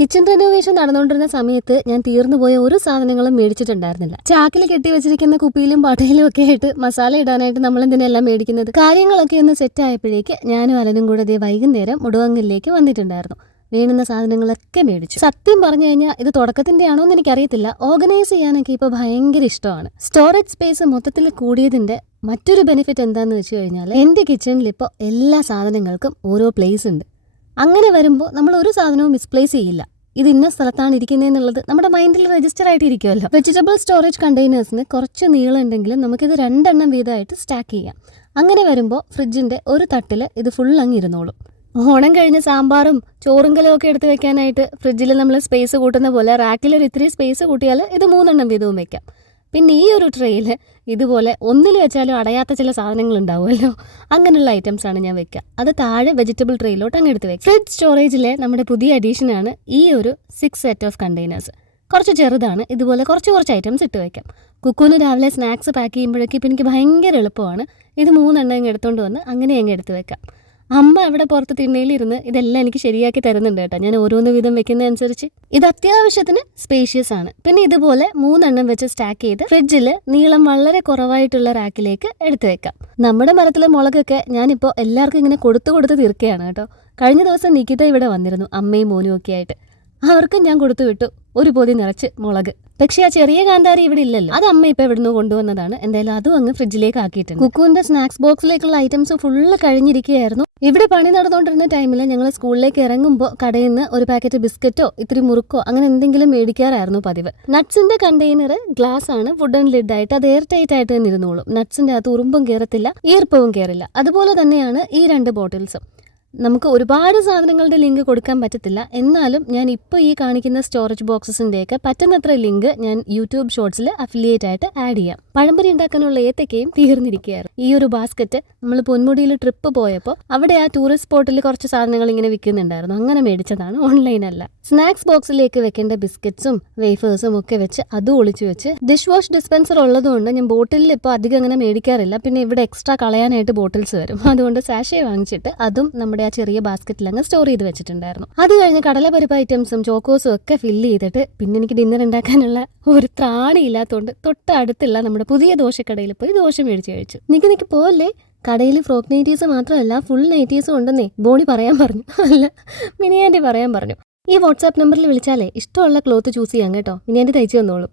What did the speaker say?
Kitchen renovation നടന്നുകൊണ്ടിരുന്ന സമയത്ത് ഞാൻ തീർന്നുപോയ ഒരു സാധനങ്ങളും മേടിച്ചിട്ടുണ്ടായിരുന്നില്ല. ചാക്കിൽ കെട്ടി വെച്ചിരിക്കുന്ന കുപ്പിയിലും പാട്ടയിലും ഒക്കെ ആയിട്ട് മസാല ഇടാനായിട്ട് നമ്മൾ എന്തിനെല്ലാം മേടിക്കുന്നത്. കാര്യങ്ങളൊക്കെ ഒന്ന് സെറ്റ് ആയപ്പോഴേക്ക് ഞാനും അലനും കൂടെ വൈകുന്നേരം മുടുവങ്ങലിലേക്ക് വന്നിട്ടുണ്ടായിരുന്നു. വേണ്ടുന്ന സാധനങ്ങളൊക്കെ മേടിച്ചു. സത്യം പറഞ്ഞു കഴിഞ്ഞാൽ ഇത് തുടക്കത്തിന്റെ ആണോ എന്ന് എനിക്കറിയത്തില്ല. ഓർഗനൈസ് ചെയ്യാനൊക്കെ ഇപ്പോൾ ഭയങ്കര ഇഷ്ടമാണ്. സ്റ്റോറേജ് സ്പേസ് മൊത്തത്തിൽ കൂടിയതിന്റെ മറ്റൊരു ബെനിഫിറ്റ് എന്താന്ന് വെച്ച് കഴിഞ്ഞാൽ എൻ്റെ കിച്ചണിൽ ഇപ്പോൾ എല്ലാ സാധനങ്ങൾക്കും ഓരോ പ്ലേസ് ഉണ്ട്. അങ്ങനെ വരുമ്പോൾ നമ്മൾ ഒരു സാധനവും മിസ്പ്ലേസ് ചെയ്യില്ല. ഇത് ഇന്ന സ്ഥലത്താണ് ഇരിക്കുന്നതെന്നുള്ളത് നമ്മുടെ മൈൻഡിൽ രജിസ്റ്റർ ആയിട്ട് ഇരിക്കുമല്ലോ. വെജിറ്റബിൾ സ്റ്റോറേജ് കണ്ടെയ്നേഴ്സിന് കുറച്ച് നീളം ഉണ്ടെങ്കിലും നമുക്കിത് 2 എണ്ണം വീതമായിട്ട് സ്റ്റാക്ക് ചെയ്യാം. അങ്ങനെ വരുമ്പോൾ ഫ്രിഡ്ജിന്റെ ഒരു തട്ടിൽ ഇത് ഫുൾ അങ്ങ് ഇരുന്നോളും. ഓണം കഴിഞ്ഞ് സാമ്പാറും ചോറും കലവും ഒക്കെ എടുത്ത് വെക്കാനായിട്ട് ഫ്രിഡ്ജിൽ നമ്മൾ സ്പേസ് കൂട്ടുന്ന പോലെ റാക്കിൽ ഒരു ഇത്തിരി സ്പേസ് കൂട്ടിയാൽ ഇത് 3 എണ്ണം വീതവും വെക്കാം. പിന്നെ ഈ ഒരു ട്രേയിൽ ഇതുപോലെ ഒന്നിൽ വെച്ചാലും അടയാത്ത ചില സാധനങ്ങൾ ഉണ്ടാവുമല്ലോ, അങ്ങനെയുള്ള ഐറ്റംസ് ആണ് ഞാൻ വെക്കുക. അത് താഴെ വെജിറ്റബിൾ ട്രേയിലോട്ട് അങ്ങ് എടുത്ത് വെക്കാം. ഫ്രിഡ്ജ് സ്റ്റോറേജിലെ നമ്മുടെ പുതിയ അഡീഷനാണ് ഈ ഒരു 6 സെറ്റ് ഓഫ് കണ്ടെയ്നേഴ്സ്. കുറച്ച് ചെറുതാണ്. ഇതുപോലെ കുറച്ച് ഐറ്റംസ് ഇട്ട് വെക്കാം. കുക്കുവിന് രാവിലെ സ്നാക്സ് പാക്ക് ചെയ്യുമ്പോഴേക്കും ഇപ്പം എനിക്ക് ഭയങ്കര എളുപ്പമാണ്. ഇത് 3 എണ്ണം അങ്ങ് എടുത്തുകൊണ്ട് വന്ന് അങ്ങനെ അങ്ങ് എടുത്ത് വെക്കാം. അമ്മ അവിടെ പുറത്ത് തിണ്ണയിലിരുന്ന് ഇതെല്ലാം എനിക്ക് ശരിയാക്കി തരുന്നുണ്ട് കേട്ടോ. ഞാൻ ഓരോന്ന് വീതം വെക്കുന്നതനുസരിച്ച് ഇത് അത്യാവശ്യത്തിന് സ്പേഷ്യസ് ആണ്. പിന്നെ ഇതുപോലെ 3 എണ്ണം വെച്ച് സ്റ്റാക്ക് ചെയ്ത് ഫ്രിഡ്ജിൽ നീളം വളരെ കുറവായിട്ടുള്ള റാക്കിലേക്ക് എടുത്തു വെക്കാം. നമ്മുടെ മരത്തിലെ മുളകൊക്കെ ഞാനിപ്പോൾ എല്ലാവർക്കും ഇങ്ങനെ കൊടുത്ത് തീർക്കുകയാണ് കേട്ടോ. കഴിഞ്ഞ ദിവസം നികിത ഇവിടെ വന്നിരുന്നു, അമ്മയും മോനും ഒക്കെ ആയിട്ട്. അവർക്കും ഞാൻ കൊടുത്തു വിട്ടു ഒരു പൊതി നിറച്ച് മുളക്. പക്ഷെ ആ ചെറിയ കാന്താരി ഇവിടെ ഇല്ലല്ലോ, അത് അമ്മ ഇപ്പൊ ഇവിടുന്ന് കൊണ്ടുവന്നതാണ്. എന്തായാലും അതും അങ്ങ് ഫ്രിഡ്ജിലേക്ക് ആക്കിയിട്ടുണ്ട്. കുക്കുവിന്റെ സ്നാക്സ് ബോക്സിലേക്കുള്ള ഐറ്റംസ് ഫുള്ള് കഴിഞ്ഞിരിക്കുകയായിരുന്നു. ഇവിടെ പണി നടന്നുകൊണ്ടിരുന്ന ടൈമിൽ ഞങ്ങൾ സ്കൂളിലേക്ക് ഇറങ്ങുമ്പോൾ കടയിൽ നിന്ന് ഒരു പാക്കറ്റ് ബിസ്ക്കറ്റോ ഇത്തിരി മുറുക്കോ അങ്ങനെ എന്തെങ്കിലും മേടിക്കാറായിരുന്നു പതിവ്. നട്ട്സിന്റെ കണ്ടെയ്നർ ഗ്ലാസ് ആണ്, വുഡൻ ലിഡ് ആയിട്ട് അത് എയർ ടൈറ്റ് ആയിട്ട് തന്നെ ഇരുന്നോളും. നട്ട്സിന്റെ അകത്ത് ഉറുമ്പും കയറത്തില്ല, ഈർപ്പവും കയറില്ല. അതുപോലെ തന്നെയാണ് ഈ 2 ബോട്ടിൽസും. നമുക്ക് ഒരുപാട് സാധനങ്ങളുടെ ലിങ്ക് കൊടുക്കാൻ പറ്റത്തില്ല, എന്നാലും ഞാൻ ഇപ്പോൾ ഈ കാണിക്കുന്ന സ്റ്റോറേജ് ബോക്സസിൻ്റെയൊക്കെ പറ്റുന്നത്ര ലിങ്ക് ഞാൻ യൂട്യൂബ് ഷോർട്സിൽ അഫിലിയേറ്റ് ആയിട്ട് ആഡ് ചെയ്യാം. പഴംപൊരി ഉണ്ടാക്കാനുള്ള ഏത്തക്കയും തീർന്നിരിക്കുകയായിരുന്നു. ഈ ഒരു ബാസ്ക്കറ്റ് നമ്മൾ പൊന്മുടിയിൽ ട്രിപ്പ് പോയപ്പോൾ അവിടെ ആ ടൂറിസ്റ്റ് സ്പോട്ടിൽ കുറച്ച് സാധനങ്ങൾ ഇങ്ങനെ വിൽക്കുന്നുണ്ടായിരുന്നു, അങ്ങനെ മേടിച്ചതാണ്, ഓൺലൈനല്ല. സ്നാക്സ് ബോക്സിലേക്ക് വെക്കേണ്ട ബിസ്ക്കറ്റ്സും വേഫേഴ്സും ഒക്കെ വെച്ച് അതും ഒളിച്ചു വെച്ച് ഡിഷ് വാഷ് ഡിസ്പെൻസർ ഉള്ളതുകൊണ്ട് ഞാൻ ബോട്ടിലിൽ ഇപ്പോൾ അധികം അങ്ങനെ മേടിക്കാറില്ല. പിന്നെ ഇവിടെ എക്സ്ട്രാ കളയാനായിട്ട് ബോട്ടിൽസ് വരും, അതുകൊണ്ട് സാഷേ വാങ്ങിച്ചിട്ട് അതും നമ്മുടെ ആ ചെറിയ ബാസ്ക്കറ്റിൽ അങ്ങ് സ്റ്റോർ ചെയ്ത് വെച്ചിട്ടുണ്ടായിരുന്നു. അത് കഴിഞ്ഞ് കടലപ്പരിപ്പ് ഐറ്റംസും ചോക്കോസും ഒക്കെ ഫില്ല് ചെയ്തിട്ട് പിന്നെ എനിക്ക് ഡിന്നർ ഉണ്ടാക്കാനുള്ള ഒരു ത്രാണിയില്ലാത്തതുകൊണ്ട് തൊട്ട് അടുത്തുള്ള നമ്മുടെ പുതിയ ദോശക്കടയിൽ പോയി ദോശ മേടിച്ച് കഴിച്ചു. നിക്ക് പോവല്ലേ, കടയിൽ ഫ്രോക്ക് നൈറ്റീസ് മാത്രമല്ല ഫുൾ നൈറ്റീസും ഉണ്ടെന്നേ ബോണി പറയാൻ പറഞ്ഞു, അല്ല മിനിയാൻറ്റി പറയാൻ പറഞ്ഞു. ഈ വാട്സാപ്പ് നമ്പറിൽ വിളിച്ചാലേ ഇഷ്ടമുള്ള ക്ലോത്ത് ചൂസ് ചെയ്യാം കേട്ടോ, മിനിയാൻറ്റി തയ്ച്ചു തന്നോളും.